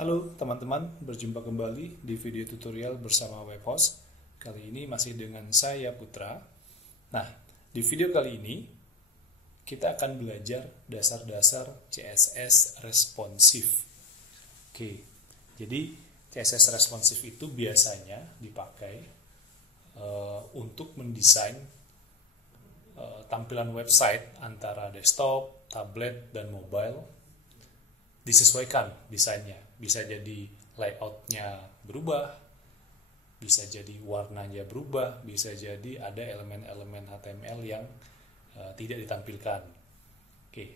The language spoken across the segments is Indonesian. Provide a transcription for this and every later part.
Halo teman-teman, berjumpa kembali di video tutorial bersama Webhost. Kali ini masih dengan saya Putra. Nah, di video kali ini kita akan belajar dasar-dasar CSS responsif. Oke, jadi CSS responsif itu biasanya dipakai untuk mendesain tampilan website antara desktop, tablet, dan mobile. Disesuaikan desainnya, bisa jadi layoutnya berubah, bisa jadi warnanya berubah, bisa jadi ada elemen-elemen HTML yang tidak ditampilkan. Oke,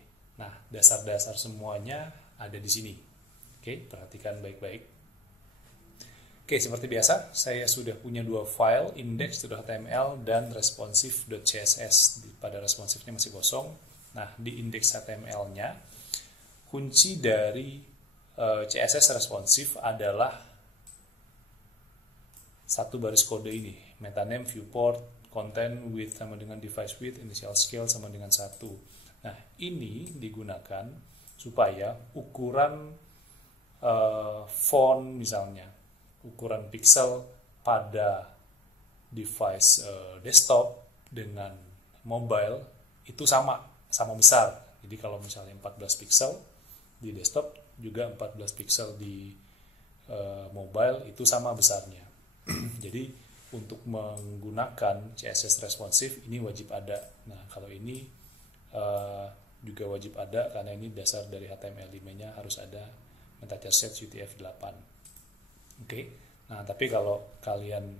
nah dasar-dasar semuanya ada di sini. Oke, perhatikan baik-baik. Oke, seperti biasa, saya sudah punya dua file, index.html dan responsive.css. Pada responsifnya masih kosong. Nah, di index.html-nya, kunci dari CSS responsif adalah satu baris kode ini, metaname, viewport, content width sama dengan device width, initial scale sama dengan 1. Nah, ini digunakan supaya ukuran font misalnya, ukuran pixel pada device desktop dengan mobile itu sama besar. Jadi kalau misalnya 14 pixel di desktop juga 14 pixel di mobile itu sama besarnya. Jadi untuk menggunakan CSS responsif ini wajib ada. Nah, kalau ini juga wajib ada karena ini dasar dari HTML5-nya harus ada meta-set UTF-8. Oke. Nah, tapi kalau kalian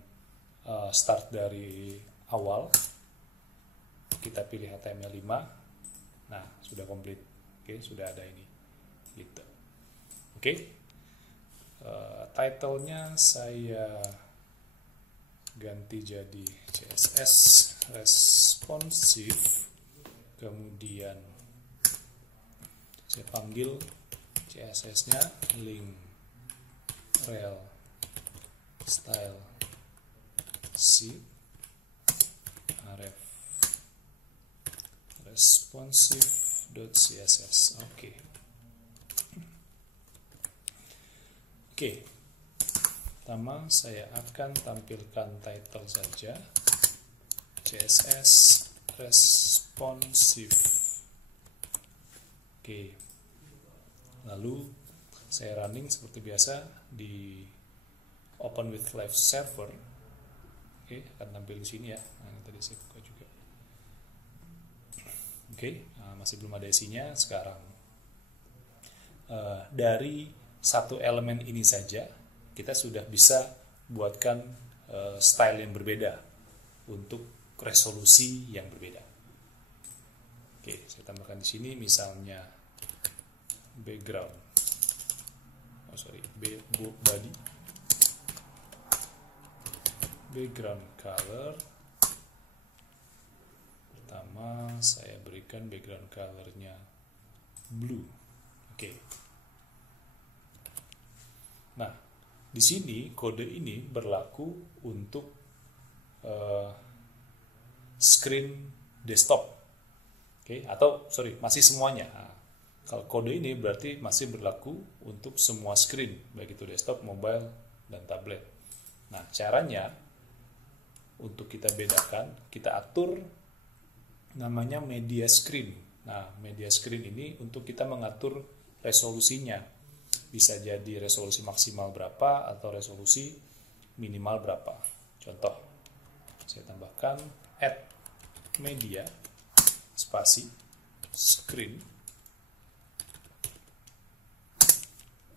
start dari awal, kita pilih HTML5, nah sudah komplit. Oke, sudah ada ini gitu. Oke, title-nya saya ganti jadi CSS responsive, kemudian saya panggil CSS-nya link rel style sheet ref responsive.css. Oke, pertama saya akan tampilkan title saja, CSS responsive. Oke, lalu saya running seperti biasa di open with live server. Oke, akan tampil di sini ya. Nah, ini tadi saya buka juga. Oke, masih belum ada isinya sekarang. Dari satu elemen ini saja kita sudah bisa buatkan style yang berbeda untuk resolusi yang berbeda. Oke, saya tambahkan di sini misalnya background, body, background color. Pertama saya berikan background colornya blue. Oke. Nah, di sini kode ini berlaku untuk screen desktop. Oke, masih semuanya. Nah, kalau kode ini berarti masih berlaku untuk semua screen, baik itu desktop, mobile, dan tablet. Nah, caranya untuk kita bedakan, kita atur namanya media screen. Nah, media screen ini untuk kita mengatur resolusinya. Bisa jadi resolusi maksimal berapa atau resolusi minimal berapa. Contoh, saya tambahkan add media spasi screen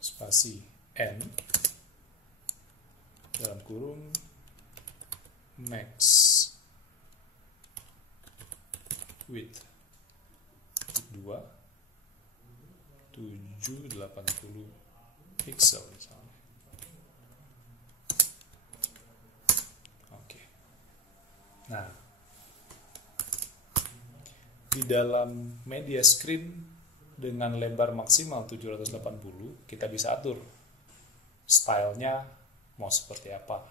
spasi n dalam kurung max width 2 780 pixel misalnya. Oke. Nah, di dalam media screen dengan lebar maksimal 780 kita bisa atur stylenya mau seperti apa.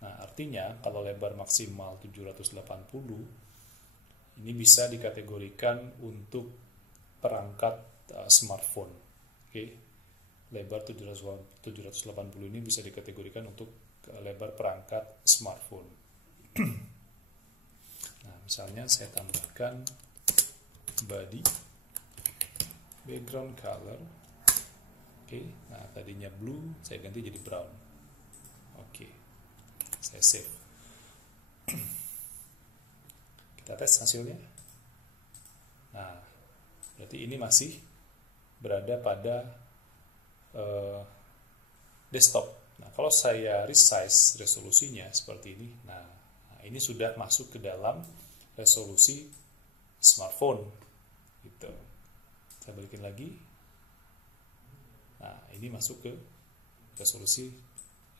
Nah, artinya kalau lebar maksimal 780 ini bisa dikategorikan untuk perangkat smartphone. Oke. lebar 780 ini bisa dikategorikan untuk lebar perangkat smartphone. Nah, misalnya saya tambahkan body, background color. Oke, nah tadinya blue, saya ganti jadi brown. Oke, saya save. Kita tes hasilnya. Nah, berarti ini masih berada pada desktop. Nah, kalau saya resize resolusinya seperti ini, nah ini sudah masuk ke dalam resolusi smartphone. Gitu. Saya balikin lagi. Nah, ini masuk ke resolusi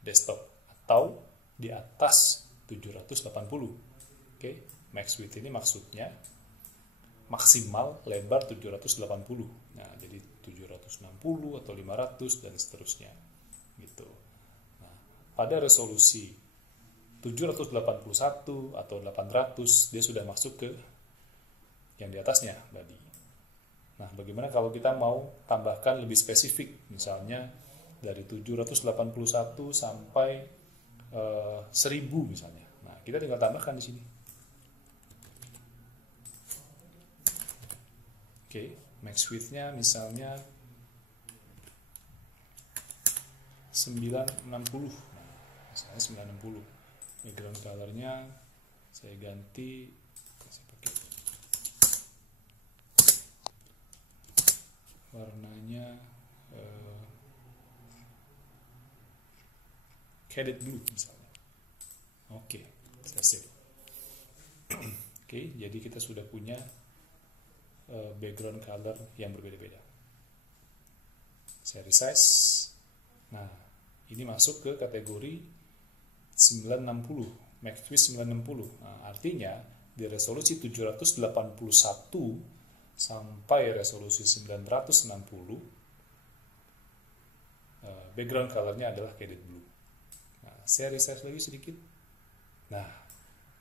desktop atau di atas 780. Oke, max width ini maksudnya maksimal lebar 780. Nah, jadi 760 atau 500 dan seterusnya. Gitu. Nah, pada resolusi 781 atau 800 dia sudah masuk ke yang di atasnya tadi. Nah, bagaimana kalau kita mau tambahkan lebih spesifik, misalnya dari 781 sampai 1000 misalnya. Nah, kita tinggal tambahkan di sini. Oke, max width-nya misalnya 960. Nah, misalnya 960. Background color-nya saya ganti, saya pakai warnanya shaded blue misalnya. Oke, saya save. Oke, jadi kita sudah punya background color yang berbeda-beda. Saya resize. Nah, ini masuk ke kategori 960, max width 960. Nah, artinya di resolusi 781 sampai resolusi 960 background colornya adalah shaded blue. Nah, saya resize lagi sedikit. Nah,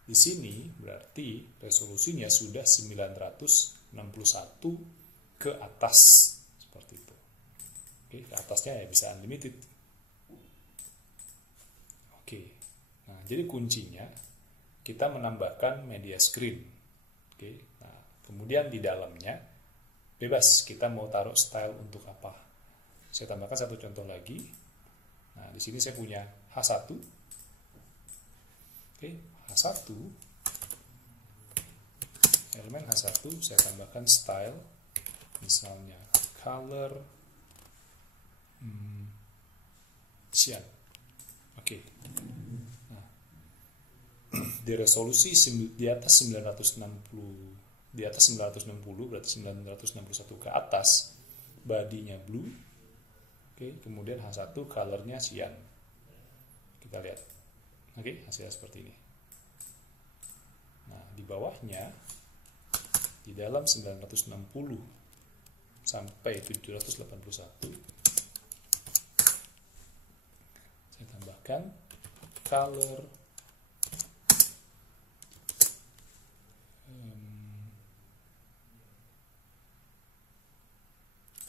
di sini berarti resolusinya sudah 961 ke atas seperti itu. Oke, ke atasnya ya bisa unlimited. Oke. Nah, jadi kuncinya kita menambahkan media screen. Oke. Nah, kemudian di dalamnya bebas kita mau taruh style untuk apa. Saya tambahkan satu contoh lagi. Nah, di sini saya punya H1. Oke, H1. Elemen H1 saya tambahkan style, misalnya color cyan. Oke. Nah, di resolusi di atas 960, di atas 960 berarti 961 ke atas, badinya blue. Oke, kemudian H1 colornya cyan. Kita lihat. Oke, hasilnya seperti ini. Nah, di bawahnya di dalam 960 sampai 781 saya tambahkan color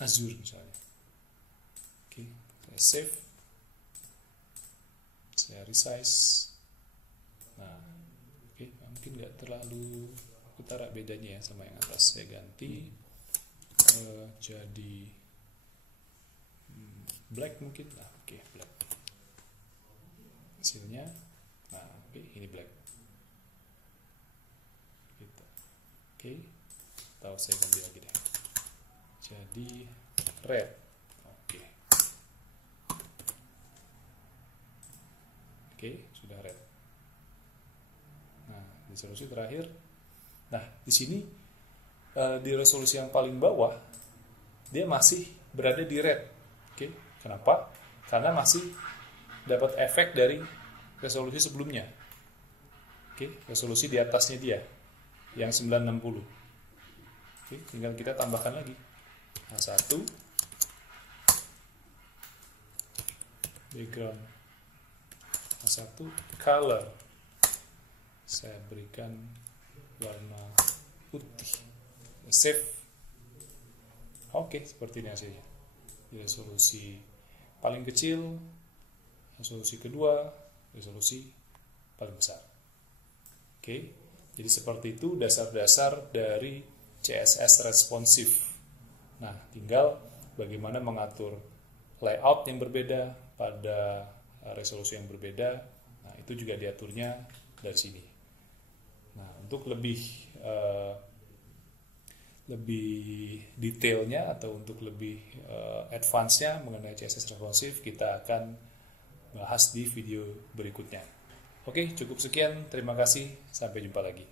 azure misalnya. Oke, saya save, saya resize. Nah, oke, mungkin nggak terlalu utara bedanya ya sama yang atas. Saya ganti jadi black mungkin. Nah, oke, black. Hasilnya, nah, oke, ini black. Gitu. Oke, atau saya ganti lagi deh. Jadi red. Oke. Oke, sudah red. Nah, di resolusi terakhir. Nah, di sini di resolusi yang paling bawah dia masih berada di red. Oke, kenapa? Karena masih dapat efek dari resolusi sebelumnya. Oke, resolusi di atasnya dia yang 960. Oke, tinggal kita tambahkan lagi H1 background, H1 color. Saya berikan warna putih. Save. Oke, seperti ini hasilnya. resolusi paling kecil, resolusi kedua, resolusi paling besar. Oke, jadi seperti itu dasar-dasar dari CSS responsif. Nah, tinggal bagaimana mengatur layout yang berbeda pada resolusi yang berbeda. Nah, itu juga diaturnya dari sini. Nah, untuk lebih detailnya atau untuk lebih advance-nya mengenai CSS responsif, kita akan bahas di video berikutnya. Oke, cukup sekian. Terima kasih. Sampai jumpa lagi.